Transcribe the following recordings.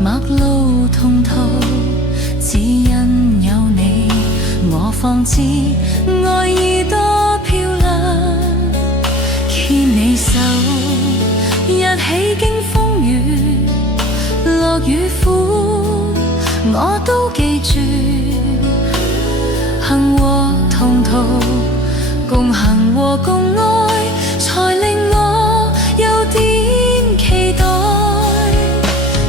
陌路同途，只因有你，我方知愛意多漂亮。牽你手，一起經風雨，樂與苦，我都記住。行和同途，共行和共愛，才令我有點期待。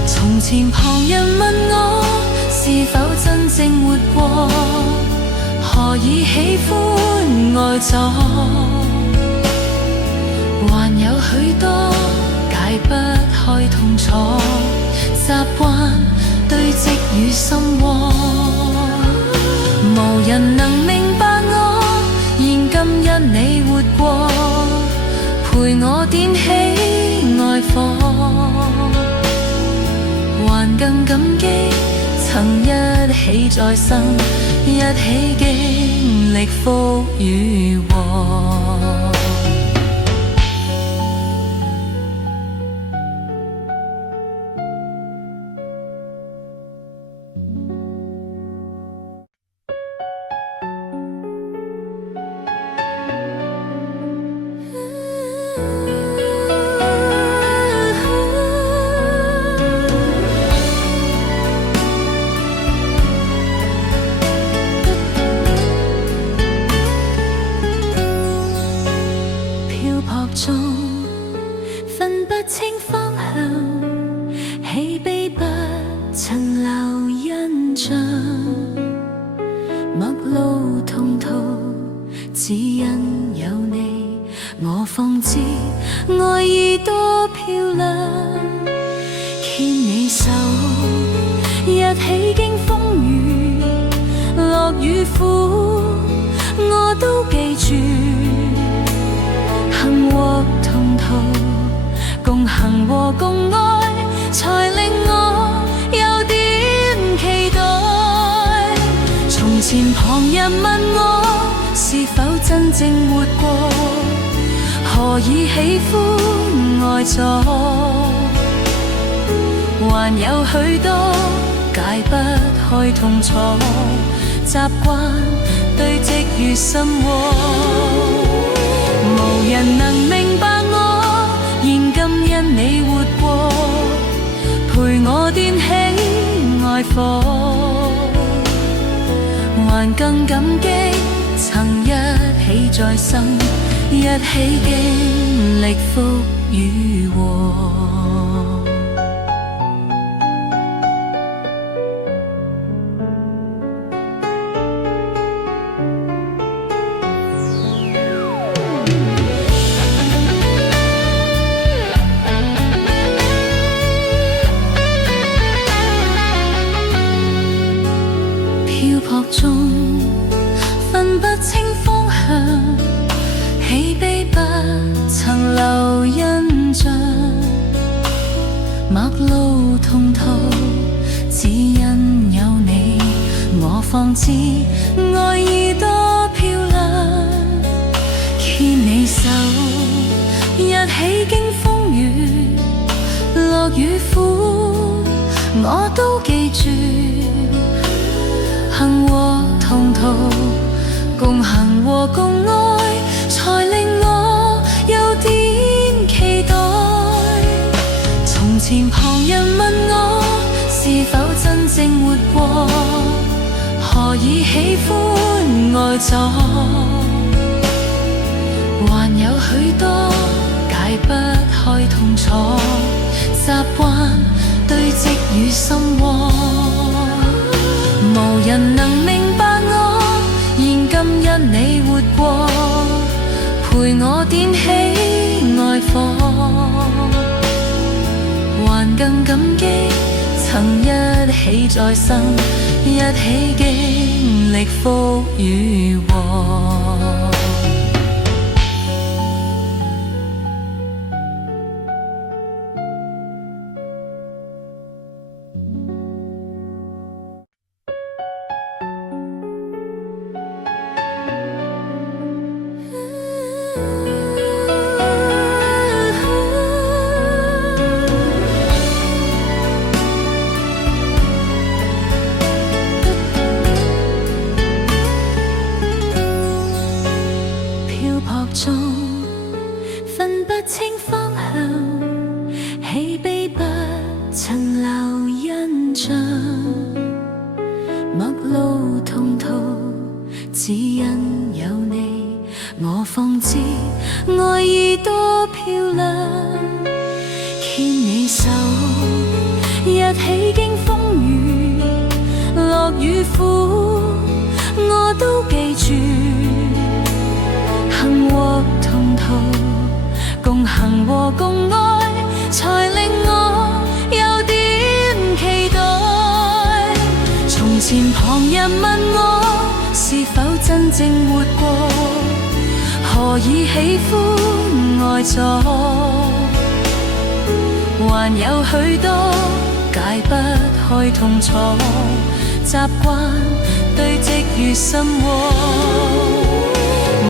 從前旁人問我是否真正活過，何以喜歡愛咗？還有許多解不開痛楚，習慣堆積與心窩。無人能明白我，現今因你活過，陪我點起愛火，還更感激曾一起再生，一起經歷福與禍。分不清方向，喜悲不曾留印象。陌路同途，只因有你，我方知愛意多漂亮。牽你手，一起經風雨，樂與苦，我都記住。行和同途，共行和共愛，才令我有點期待。從前旁人問我是否真正活過，何以喜歡愛咗？還有許多解不開痛楚，習慣堆積於心窩。無人能明白我，現今因你活過，陪我點起愛火，還更感激曾一起再生，一起經歷福與禍。中分不清方向，喜悲不曾留印象。陌路同途，只因有你，我方知愛意多漂亮。牽你手，一起經風雨，樂與苦，我都記住。行和同途，共行和共愛，才令我有點期待。從前旁人問我是否真正活過，何以喜歡愛咗？還有許多解不開痛楚，習慣堆積於心窩。無人能明白我，現今因你活過，陪我點起愛火，還更感激曾一起再生，一起經歷福與禍。知愛已多漂亮。牽你手，一起經風雨，樂與苦，我都記住。幸或同途，共行和共愛，才令我有點期待。從前旁人問我是否真正活過，何以喜歡愛錯，還有許多解不開痛楚，習慣堆積如心窩。